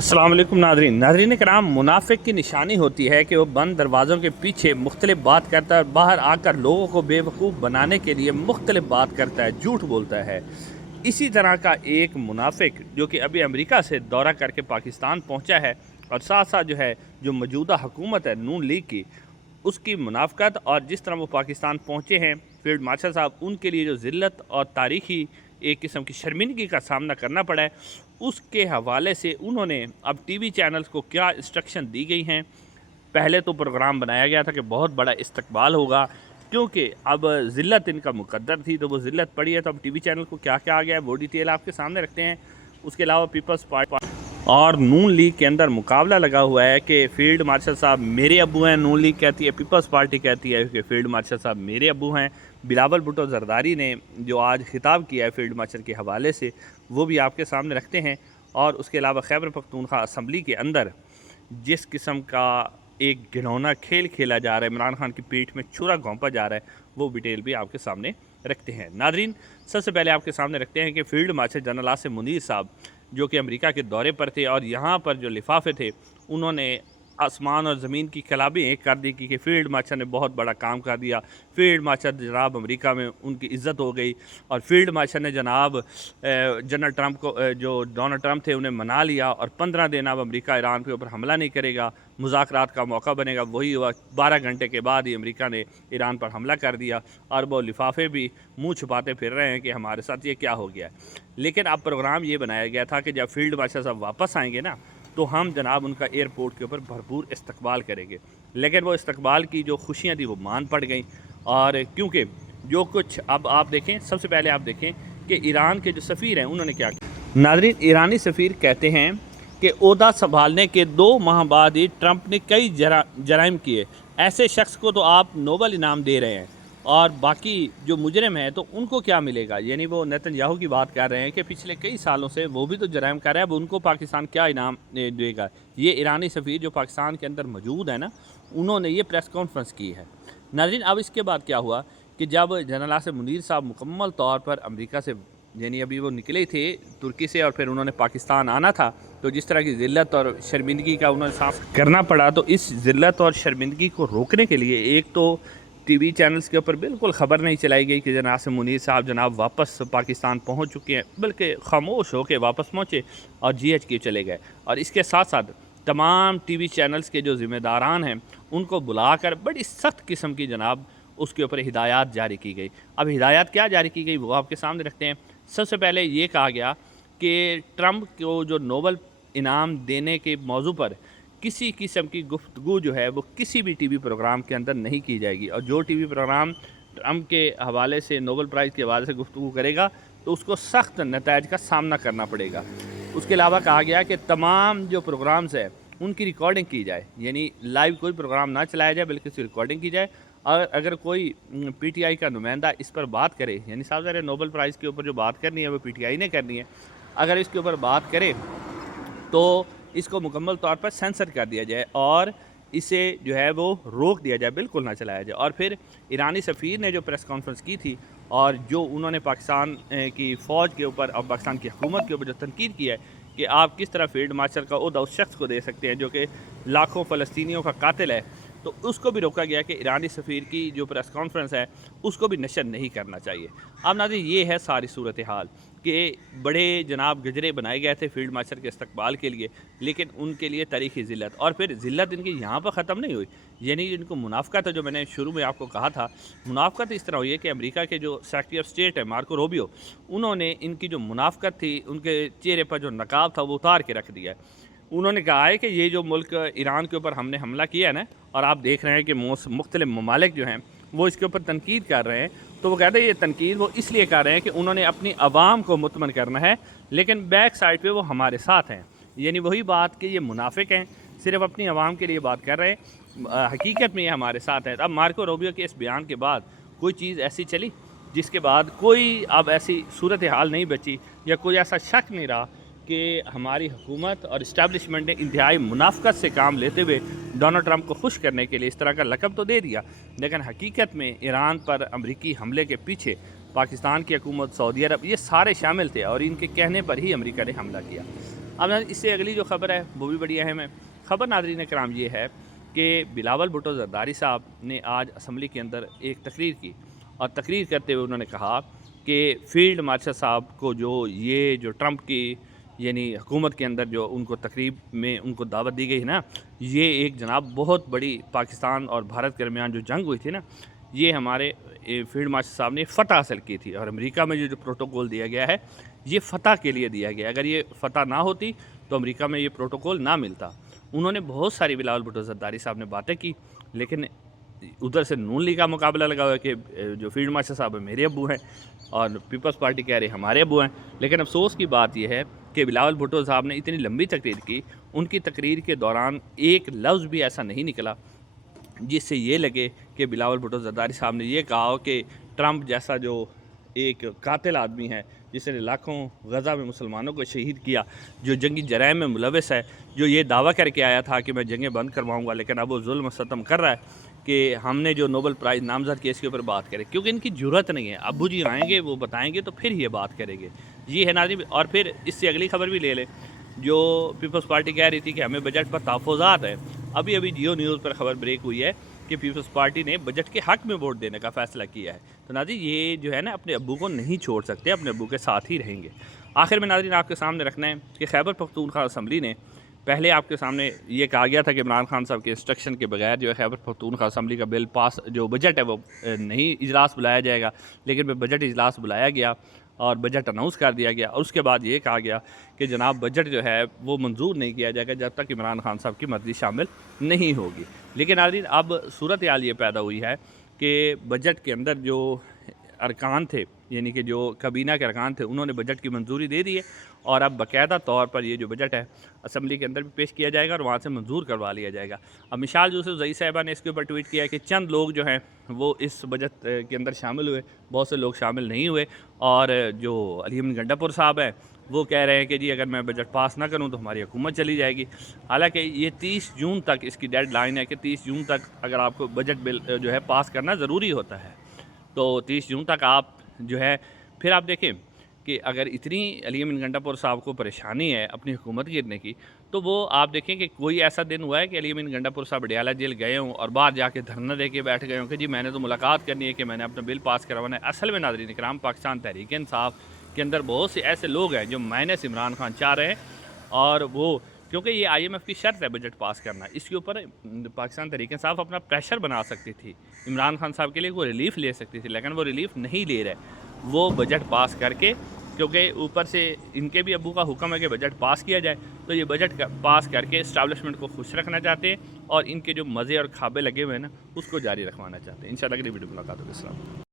अस्सलाम वालेकुम नाज़रीन करام। मुनाफिक की निशानी होती है कि वो बंद दरवाज़ों के पीछे मुख्तलिफ बात करता है, बाहर आकर लोगों को बेवकूफ़ बनाने के लिए मुख्तलिफ बात करता है, झूठ बोलता है। इसी तरह का एक मुनाफिक जो कि अभी अमेरिका से दौरा करके पाकिस्तान पहुंचा है और साथ साथ जो मौजूदा हुकूमत है नून लीग की, उसकी मुनाफ़कत और जिस तरह वो पाकिस्तान पहुँचे हैं फील्ड मार्शल साहब, उनके लिए जो ज़िल्लत और तारीख़ी एक किस्म की शर्मिंदगी का सामना करना पड़ा है, उसके हवाले से उन्होंने अब टीवी चैनल्स को क्या इंस्ट्रक्शन दी गई हैं। पहले तो प्रोग्राम बनाया गया था कि बहुत बड़ा इस्तकबाल होगा, क्योंकि अब ज़िल्लत इनका मुकद्दर थी तो वो ज़िल्लत पड़ी है। तो अब टीवी चैनल को क्या क्या आ गया है वो डिटेल आपके सामने रखते हैं। उसके अलावा पीपल्स पार्टी और नून लीग के अंदर मुकाबला लगा हुआ है कि फील्ड मार्शल साहब मेरे अब्बू हैं, नून लीग कहती है, पीपल्स पार्टी कहती है कि फील्ड मार्शल साहब मेरे अब्बू हैं। बिलावल भुट्टो जरदारी ने जो आज खिताब किया है फील्ड मार्शल के हवाले से, वो भी आपके सामने रखते हैं। और उसके अलावा खैबर पख्तूनख्वा असम्बली के अंदर जिस किस्म का एक घिनौना खेल खेला जा रहा है, इमरान खान की पीठ में छुरा घोंपा जा रहा है, वो डिटेल भी आपके सामने रखते हैं। नाज़रीन, सबसे पहले आपके सामने रखते हैं कि field marshal general Asim Munir साहब जो कि अमेरिका के दौरे पर थे और यहाँ पर जो लिफाफे थे उन्होंने आसमान और ज़मीन की कलाबें एक कर दी कि फील्ड मार्शल ने बहुत बड़ा काम कर दिया। फील्ड मार्शल जनाब अमेरिका में उनकी इज़्ज़त हो गई और फील्ड मार्शल ने जनाब जनरल ट्रंप को, जो डोनाल्ड ट्रंप थे, उन्हें मना लिया और 15 दिन अब अमेरिका ईरान के ऊपर हमला नहीं करेगा, मुज़ाकरात का मौका बनेगा। वही हुआ, 12 घंटे के बाद ही अमेरिका ने ईरान पर हमला कर दिया और वो लिफाफे भी मुँह छुपाते फिर रहे हैं कि हमारे साथ ये क्या हो गया। लेकिन अब प्रोग्राम ये बनाया गया था कि जब फील्ड मार्शल साहब वापस आएंगे ना, तो हम जनाब उनका एयरपोर्ट के ऊपर भरपूर इस्तकबाल करेंगे। लेकिन वो इस्तकबाल की जो खुशियाँ थी वो मान पड़ गई। और क्योंकि जो कुछ अब आप देखें, सबसे पहले आप देखें कि ईरान के जो सफ़ीर हैं उन्होंने क्या किया। नाज़रीन, ईरानी सफ़ीर कहते हैं कि ओहदा संभालने के 2 माह बाद ही ट्रंप ने कई जराइम किए, ऐसे शख्स को तो आप नोबल इनाम दे रहे हैं और बाकी जो मुजरिम है तो उनको क्या मिलेगा। यानी वो नेतन्याहू की बात कर रहे हैं कि पिछले कई सालों से वो भी तो जराइम कर रहा है, अब उनको पाकिस्तान क्या इनाम देगा। ये ईरानी सफ़ीर जो पाकिस्तान के अंदर मौजूद है ना, उन्होंने ये प्रेस कॉन्फ्रेंस की है। नाज़रीन, अब इसके बाद क्या हुआ कि जब जनरल आसिम मुनीर साहब मुकम्मल तौर पर अमेरिका से, यानी अभी वो निकले थे तुर्की से और फिर उन्होंने पाकिस्तान आना था, तो जिस तरह की ज़िल्लत और शर्मिंदगी का उन्होंने सामना करना पड़ा, तो इस ज़िल्लत और शर्मिंदगी को रोकने के लिए एक तो टीवी चैनल्स के ऊपर बिल्कुल ख़बर नहीं चलाई गई कि जनाब आसिम मुनीर साहब जनाब वापस पाकिस्तान पहुंच चुके हैं, बल्कि खामोश होकर वापस पहुंचे और GHQ चले गए। और इसके साथ साथ तमाम टीवी चैनल्स के जो ज़िम्मेदारान हैं उनको बुलाकर बड़ी सख्त किस्म की जनाब उसके ऊपर हिदायत जारी की गई। अब हिदायत क्या जारी की गई वो आपके सामने रखते हैं। सबसे पहले ये कहा गया कि ट्रंप को जो नोबल इनाम देने के मौजू पर किसी किस्म की गुफ्तगू जो है वो किसी भी टीवी प्रोग्राम के अंदर नहीं की जाएगी, और जो टीवी प्रोग्राम ट्रंप के हवाले से, नोबल प्राइज़ के हवाले से गुफ्तगू करेगा तो उसको सख्त नतायज का सामना करना पड़ेगा। उसके अलावा कहा गया कि तमाम जो प्रोग्राम्स है उनकी रिकॉर्डिंग की जाए, यानी लाइव कोई प्रोग्राम ना चलाया जाए बल्कि उसकी रिकॉर्डिंग की जाए। और अगर कोई PTI का नुमाइंदा इस पर बात करे, यानी साहब ज़रा नोबल प्राइज़ के ऊपर जो बात करनी है वो PTI ने करनी है, अगर इसके ऊपर बात करे तो इसको मुकम्मल तौर पर सेंसर कर दिया जाए और इसे जो है वो रोक दिया जाए, बिल्कुल ना चलाया जाए। और फिर ईरानी सफ़ीर ने जो प्रेस कॉन्फ्रेंस की थी और जो उन्होंने पाकिस्तान की फ़ौज के ऊपर और पाकिस्तान की हुकूमत के ऊपर जो तनकीद किया है कि आप किस तरह फील्ड मार्शल का ओहदा उस शख्स को दे सकते हैं जो कि लाखों फ़लस्तीनियों का कातिल है, तो उसको भी रोका गया कि ईरानी सफ़ीर की जो प्रेस कॉन्फ्रेंस है उसको भी नशर नहीं करना चाहिए। अब नाज़रीन, ये है सारी सूरत हाल कि बड़े जनाब गजरे बनाए गए थे फील्ड मार्शल के इस्तकबाल के लिए, लेकिन उनके लिए तारीख़ी ज़िल्लत, और फिर ज़िल्लत इनकी यहाँ पर ख़त्म नहीं हुई। यानी इनको मुनाफ़क़त है, जो मैंने शुरू में आपको कहा था, मुनाफ़क़त इस तरह हुई है कि अमेरिका के जो सेक्रेटरी ऑफ स्टेट है मार्को रूबियो, उन्होंने इनकी जो मुनाफ़क़त थी, उनके चेहरे पर जो नकाब था वो उतार के रख दिया है। उन्होंने कहा है कि ये जो मुल्क ईरान के ऊपर हमने हमला किया है ना, और आप देख रहे हैं कि मुख्तलिफ ममालिक जो हैं वो इसके ऊपर तनकीद कर रहे हैं, तो वो कहते हैं ये तनकीद वो इसलिए कर रहे हैं कि उन्होंने अपनी आवाम को मुतमन करना है, लेकिन बैक साइड पे वो हमारे साथ हैं। यानी वही बात कि ये मुनाफिक हैं, सिर्फ अपनी आवाम के लिए बात कर रहे हैं, हकीकत में ये हमारे साथ हैं। अब मार्को रूबियो के इस बयान के बाद कोई चीज़ ऐसी चली जिसके बाद कोई अब ऐसी सूरत हाल नहीं बची या कोई ऐसा शक नहीं रहा कि हमारी हुकूमत और इस्टेब्लिशमेंट ने इंतहाई मुनाफ़क़त से काम लेते हुए डोनाल्ड ट्रंप को खुश करने के लिए इस तरह का लक़ब तो दे दिया, लेकिन हकीकत में ईरान पर अमरीकी हमले के पीछे पाकिस्तान की हुकूमत, सऊदी अरब, ये सारे शामिल थे और इनके कहने पर ही अमेरिका ने हमला किया। اب اس سے اگلی جو خبر ہے وہ بھی بڑی اہم ہے۔ خبر ناظرین کرام یہ ہے کہ بلاول بھٹو زرداری صاحب نے آج اسمبلی کے اندر ایک تقریر کی، اور تقریر کرتے ہوئے انہوں نے کہا کہ فیلڈ مارشل صاحب کو جو ٹرمپ کی یعنی حکومت کے اندر جو ان کو تقریب میں ان کو دعوت دی گئی نا، یہ ایک جناب بہت بڑی پاکستان اور بھارت کے درمیان جو جنگ ہوئی تھی نا، یہ ہمارے فیلڈ مارشل صاحب نے فتح حاصل کی تھی، اور امریکہ میں جو پروٹوکول دیا گیا ہے یہ فتح کے لیے دیا گیا۔ اگر یہ فتح نہ ہوتی تو امریکہ میں یہ پروٹوکول نہ ملتا۔ انہوں نے بہت ساری بلاول بھٹو زرداری صاحب نے باتیں کی، لیکن ادھر سے نون لیگ کا مقابلہ لگا ہوا ہے کہ جو فیلڈ مارشل صاحب میرے ابو ہیں اور پیپلز پارٹی کہہ رہے ہمارے ابو ہیں۔ لیکن افسوس کی بات یہ ہے کہ بلاول بھٹو صاحب نے اتنی لمبی تقریر کی، ان کی تقریر کے دوران ایک لفظ بھی ایسا نہیں نکلا جس سے یہ لگے کہ بلاول بھٹو زرداری صاحب نے یہ کہا کہ ٹرمپ جیسا جو ایک قاتل آدمی ہے جس نے لاکھوں غزہ میں مسلمانوں کو شہید کیا، جو جنگی جرائم میں ملوث ہے، جو یہ دعویٰ کر کے آیا تھا کہ میں جنگیں بند کرواؤں گا، لیکن اب وہ ظلم و ستم کر رہا ہے کہ ہم نے جو نوبل پرائز نامزد کیا اس کے اوپر بات کریں، کیونکہ ان کی جرأت نہیں ہے۔ ابو جی آئیں گے وہ بتائیں گے تو پھر یہ بات کریں گے۔ یہ ہے ناظرین، اور پھر اس سے اگلی خبر بھی لے لیں جو پیپلز پارٹی کہہ رہی تھی کہ ہمیں بجٹ پر تحفظات ہیں۔ ابھی جیو نیوز پر خبر بریک ہوئی ہے کہ پیپلز پارٹی نے بجٹ کے حق میں ووٹ دینے کا فیصلہ کیا ہے۔ تو ناظرین یہ جو ہے نا اپنے ابو کو نہیں چھوڑ سکتے، اپنے ابو کے ساتھ ہی رہیں گے۔ آخر میں ناظرین آپ کے سامنے رکھنا ہے کہ خیبر پختونخوا اسمبلی نے پہلے آپ کے سامنے یہ کہا گیا تھا کہ عمران خان صاحب کے انسٹرکشن کے بغیر جو ہے خیبر پختونخوا اسمبلی کا بل پاس جو بجٹ ہے وہ نہیں اجلاس بلایا جائے گا، لیکن بجٹ اجلاس بلایا گیا اور بجٹ اناؤنس کر دیا گیا، اور اس کے بعد یہ کہا گیا کہ جناب بجٹ جو ہے وہ منظور نہیں کیا جائے گا جب تک عمران خان صاحب کی مرضی شامل نہیں ہوگی۔ لیکن ناظرین اب صورتحال یہ پیدا ہوئی ہے کہ بجٹ کے اندر جو ارکان تھے، یعنی کہ جو کابینہ کے ارکان تھے، انہوں نے بجٹ کی منظوری دے دی ہے، اور اب باقاعدہ طور پر یہ جو بجٹ ہے اسمبلی کے اندر بھی پیش کیا جائے گا اور وہاں سے منظور کروا لیا جائے گا۔ اب مشال یوسف زئی صاحبہ نے اس کے اوپر ٹویٹ کیا ہے کہ چند لوگ جو ہیں وہ اس بجٹ کے اندر شامل ہوئے، بہت سے لوگ شامل نہیں ہوئے، اور جو علی امین گنڈا پور صاحب ہیں وہ کہہ رہے ہیں کہ جی اگر میں بجٹ پاس نہ کروں تو ہماری حکومت چلی جائے گی۔ حالانکہ یہ 30 جون تک اس کی ڈیڈ لائن ہے کہ 30 جون تک اگر آپ کو بجٹ بل جو ہے پاس کرنا ضروری ہوتا ہے، تو 30 جون تک آپ جو ہے پھر آپ دیکھیں کہ اگر اتنی علی امین گنڈا پور صاحب کو پریشانی ہے اپنی حکومت گرنے کی، تو وہ آپ دیکھیں کہ کوئی ایسا دن ہوا ہے کہ علی امین گنڈا پور صاحب ڈیالہ جیل گئے ہوں اور باہر جا کے دھرنا دے کے بیٹھ گئے ہوں کہ جی میں نے تو ملاقات کرنی ہے کہ میں نے اپنا بل پاس کروانا ہے۔ اصل میں ناظرین کرام پاکستان تحریک انصاف کے اندر بہت سے ایسے لوگ ہیں جو مائنس عمران خان چاہ رہے ہیں، اور وہ کیونکہ یہ IMF کی شرط ہے بجٹ پاس کرنا، اس کے اوپر پاکستان تحریک انصاف اپنا پریشر بنا سکتی تھی، عمران خان صاحب کے لیے وہ ریلیف لے سکتی تھی، لیکن وہ ریلیف نہیں لے رہے۔ وہ بجٹ پاس کر کے، کیونکہ اوپر سے ان کے بھی ابو کا حکم ہے کہ بجٹ پاس کیا جائے، تو یہ بجٹ پاس کر کے اسٹیبلشمنٹ کو خوش رکھنا چاہتے ہیں، اور ان کے جو مزے اور کھابے لگے ہوئے ہیں نا اس کو جاری رکھوانا چاہتے ہیں۔ انشاءاللہ اگلی ویڈیو ملاقات ہوگی۔ السلام۔